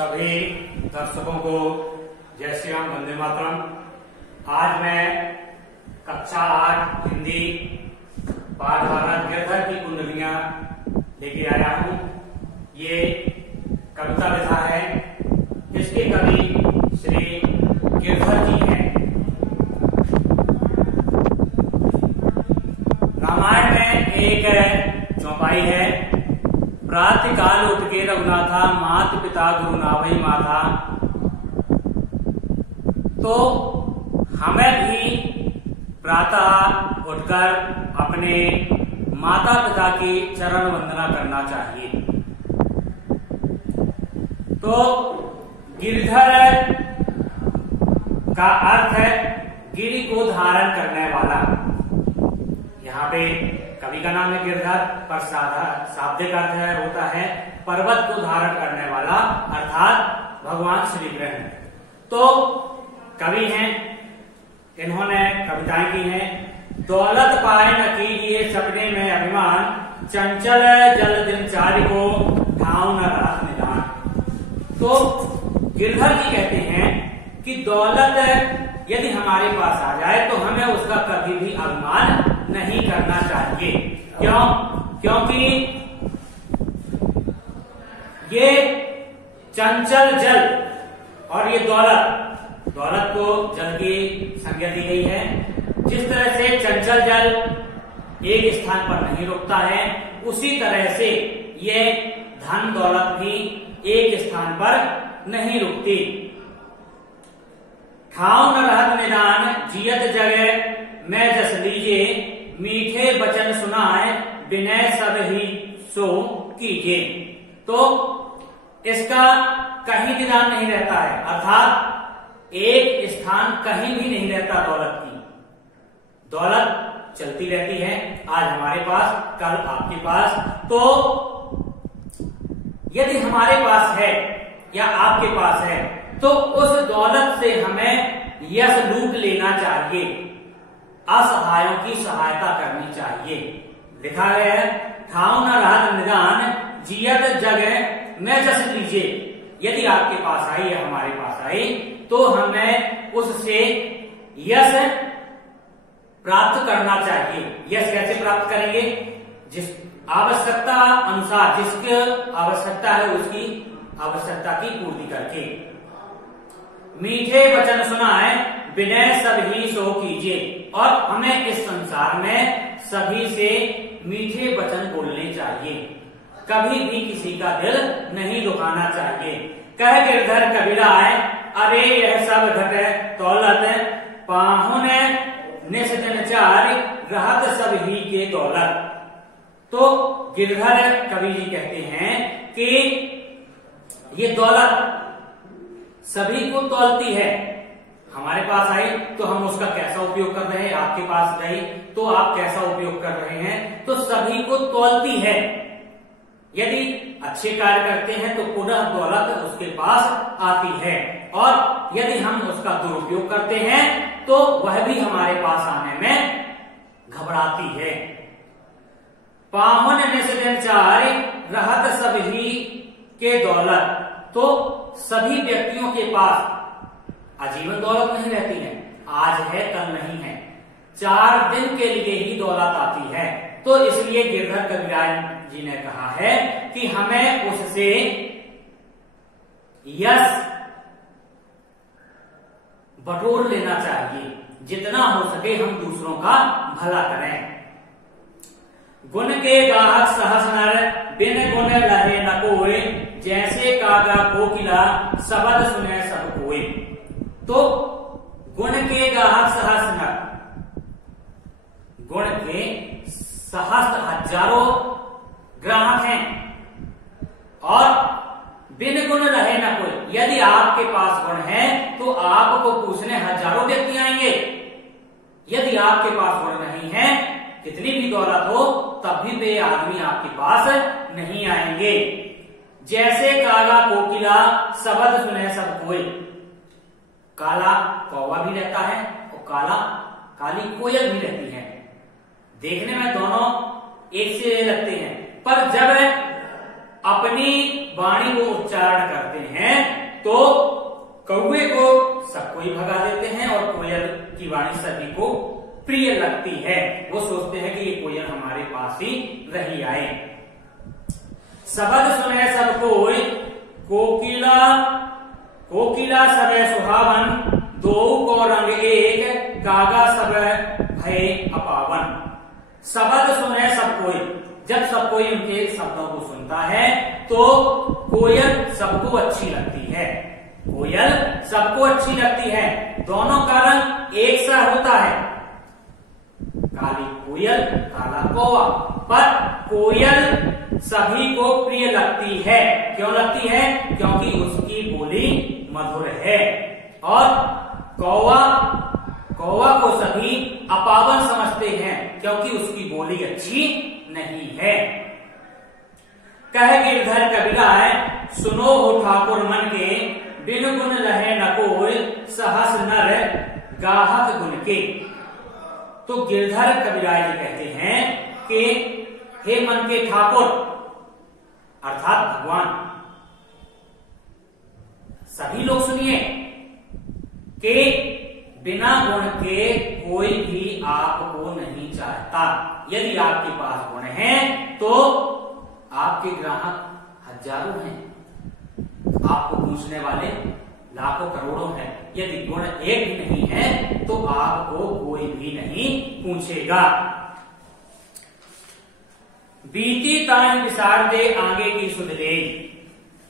सभी दर्शकों को जय श्री राम, वंदे मातरम। आज मैं कक्षा 8 हिंदी पाठ 12 गिरधर की कुंडलियां लेके आया हूं। ये कविता विधा है, इसके कवि श्री गिरधर जी हैं। रामायण में एक चौपाई है, प्रातः काल उठ के रघुनाथा, मात पिता गुरु नावई माथा। तो हमें भी प्रातः उठकर अपने माता पिता की चरण वंदना करना चाहिए। तो गिरधर का अर्थ है गिरि को धारण करने वाला। यहाँ पे कवि का नाम है गिरधर, पर शाब्दिक अर्थ होता है पर्वत को धारण करने वाला, अर्थात भगवान श्री कृष्ण। तो कवि हैं, इन्होंने कविताएं की हैं। दौलत पाए न कीजिए सपने में अभिमान, चंचल जल दिनचार्य को ठाव न रस निदान। तो गिरधर जी कहते हैं कि दौलत यदि हमारे पास आ जाए तो हमें उसका कभी भी अभिमान नहीं करना चाहिए। क्यों? क्योंकि ये चंचल जल और ये दौलत को जल की संज्ञा दी गई है। जिस तरह से चंचल जल एक स्थान पर नहीं रुकता है, उसी तरह से ये धन दौलत भी एक स्थान पर नहीं रुकती। ठाव न रहत निदान, जियत जगह मैं जस लीजिए, मीठे वचन सुनाए विनय सब ही सो कीजिए। तो इसका कहीं निदान नहीं रहता है, अर्थात एक स्थान कहीं भी नहीं रहता दौलत की। दौलत चलती रहती है, आज हमारे पास, कल आपके पास। तो यदि हमारे पास है या आपके पास है तो उस दौलत से हमें यश लूट लेना चाहिए, असहायों की सहायता करनी चाहिए। लिखा गया है ठाव न रहत निदान, जियत जगह मैं जस लीजिए। यदि आपके पास आई या हमारे पास आई तो हमें उससे यश प्राप्त करना चाहिए। यश कैसे प्राप्त करेंगे? जिस आवश्यकता अनुसार, जिसकी आवश्यकता है उसकी आवश्यकता की पूर्ति करके। मीठे वचन सुनाए विनय सब ही सो कीजिए। और हमें इस संसार में सभी से मीठे वचन बोलने चाहिए, कभी भी किसी का दिल नहीं दुखाना चाहिए। कह गिरधर कबीराए, अरे यह सब घटे दौलत, पाहुन निस्दिन चार रहत सब ही के दौलत। तो गिरधर कवि जी कहते हैं कि ये दौलत सभी को तौलती है। हमारे पास आई तो हम उसका कैसा उपयोग कर रहे हैं, आपके पास गई तो आप कैसा उपयोग कर रहे हैं, तो सभी को तौलती है। यदि अच्छे कार्य करते हैं तो पुनः दौलत उसके पास आती है, और यदि हम उसका दुरुपयोग करते हैं तो वह भी हमारे पास आने में घबराती है। पाहुन निस्दिन चार रहत सब ही के दौलत। तो सभी व्यक्तियों के पास आजीवन दौलत नहीं रहती है, आज है कल नहीं है, 4 दिन के लिए ही दौलत आती है। तो इसलिए गिरधर कविराज जी ने कहा है कि हमें उससे यश बटोर लेना चाहिए, जितना हो सके हम दूसरों का भला करें। गुण के गाहक सहस नर, बिन गुण लहे न कोय, जैसे कागा कोकिला शब्द सुने सब कोय। तो गुण के गाहक सहस नर, गुण के सहस्त्र हजारों ग्राहक हैं, और बिन गुण रहे न कोई। यदि आपके पास गुण है तो आपको पूछने हजारों व्यक्ति आएंगे। यदि आपके पास गुण नहीं है, कितनी भी दौलत हो तब भी वे आदमी आपके पास नहीं आएंगे। जैसे काला कोकिला शब्द सुने सब कोई। काला कौवा भी रहता है और काली कोयल भी रहती है। देखने में दोनों एक से लगते हैं, पर जब अपनी वाणी को उच्चारण करते हैं तो कौवे को सब कोई भगा देते हैं और कोयल की वाणी सभी को प्रिय लगती है। वो सोचते हैं कि ये कोयल हमारे पास ही रही आए। शब्द सुने सब कोई, कोकिला कोकिला सबे सुहावन, दो को रंग एक, कागा सब भय अपावन। शब्द सुने सब कोई, जब सब कोई उनके शब्दों को सुनता है तो कोयल सबको अच्छी लगती है। कोयल सबको अच्छी लगती है। दोनों का रंग एक सा होता है, काली कोयल काला कौवा, पर कोयल सभी को प्रिय लगती है। क्यों लगती है? क्योंकि उसकी बोली मधुर है। और कौवा को सभी अपावन समझते हैं क्योंकि उसकी बोली अच्छी नहीं है। कह गिरधर कबीराय, सुनो हो ठाकुर मन के, बिन गुण रहे न कोई, सहस नर गाहक गुण के। तो गिरधर कबीराय जी कहते हैं कि हे मन के ठाकुर अर्थात भगवान, सभी लोग सुनिए कि बिना गुण के कोई भी आपको नहीं चाहता। यदि आपके पास गुण है तो आपके ग्राहक हजारों हैं, आपको पूछने वाले लाखों करोड़ों हैं। यदि गुण एक भी नहीं है तो आपको कोई भी नहीं पूछेगा। बीती ताहि विसार दे आगे की सुध ले,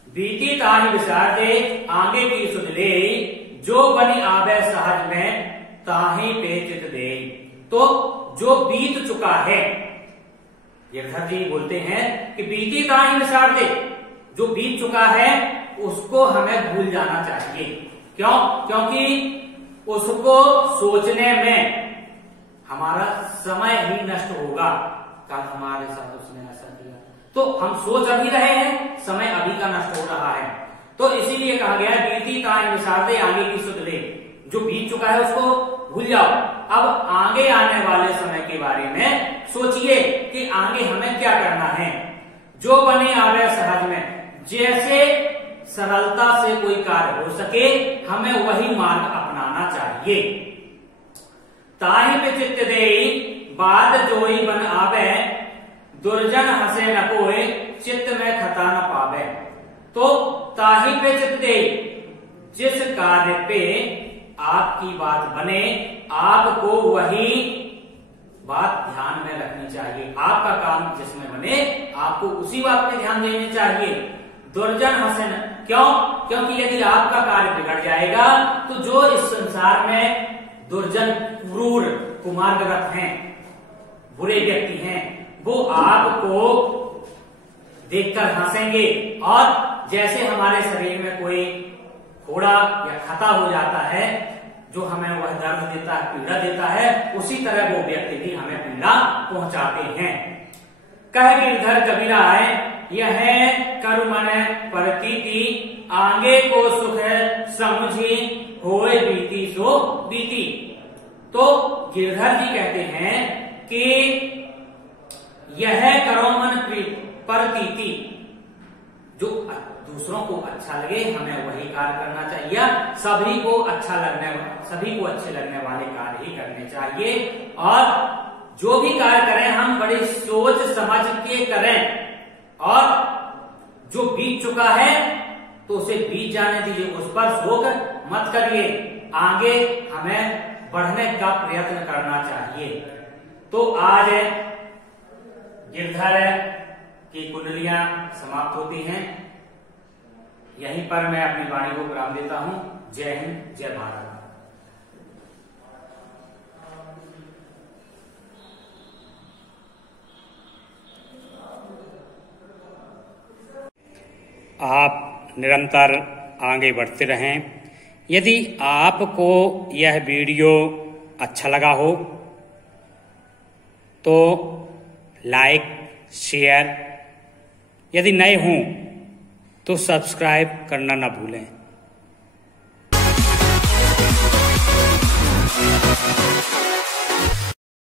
बीती ताहि विसार दे आगे की सुध ले, जो बनी आवे सहज में ताहि पे चित दे। तो जो बीत चुका है, गिरधर जी बोलते हैं कि बीती ताहि विसार दे, जो बीत चुका है उसको हमें भूल जाना चाहिए। क्यों? क्योंकि उसको सोचने में हमारा समय ही नष्ट होगा। कल हमारे साथ उसने ऐसा किया, तो हम सोच अभी रहे हैं, समय अभी का नष्ट हो रहा है। तो इसीलिए कहा गया बीती ताहि विसार दे आगे की सुध ले, जो बीत चुका है उसको भूल जाओ। अब आगे आने वाले समय के बारे में सोचिए कि आगे हमें क्या करना है। जो बने आवे सहज में, जैसे सरलता से कोई कार्य हो सके हमें वही मार्ग अपनाना चाहिए। ताहि पे चित्त दे बाद जोई बन आवे, दुर्जन हंसे न कोई, चित्त में खता न पावे। तो ताहि पे चित्त दे, जिस कार्य पे आपकी बात बने आपको वही बात ध्यान में रखनी चाहिए। आपका काम जिसमें बने आपको उसी बात पे ध्यान देनी चाहिए। दुर्जन हसन, क्यों? क्योंकि यदि आपका कार्य बिगड़ जाएगा तो जो इस संसार में दुर्जन क्रूर कुमार्गरत हैं, बुरे व्यक्ति हैं, वो आपको देखकर हंसेंगे। और जैसे हमारे शरीर में कोई फोड़ा या खता हो जाता है जो हमें वह दर्द देता है, पीड़ा देता है, उसी तरह वो व्यक्ति भी हमें पीड़ा पहुंचाते हैं। कह गिरधर कबीराय, यह कर मन प्रतीति, आगे को सुख समझी, होए बीती सो बीती। तो गिरधर जी कहते हैं कि यह करो मन प्रतीति, जो दूसरों को अच्छा लगे हमें वही कार्य करना चाहिए। सभी को अच्छे लगने वाले कार्य ही करने चाहिए। और जो भी कार्य करें हम बड़ी सोच समझ के करें। और जो बीत चुका है तो उसे बीत जाने दीजिए, उस पर शोक मत करिए। आगे हमें बढ़ने का प्रयत्न करना चाहिए। तो आज गिरधर की कुंडलियां समाप्त होती हैं। यहीं पर मैं अपनी वाणी को विराम देता हूं। जय हिंद, जय भारत। आप निरंतर आगे बढ़ते रहें। यदि आपको यह वीडियो अच्छा लगा हो तो लाइक, शेयर, यदि नए हों तो सब्सक्राइब करना ना भूलें।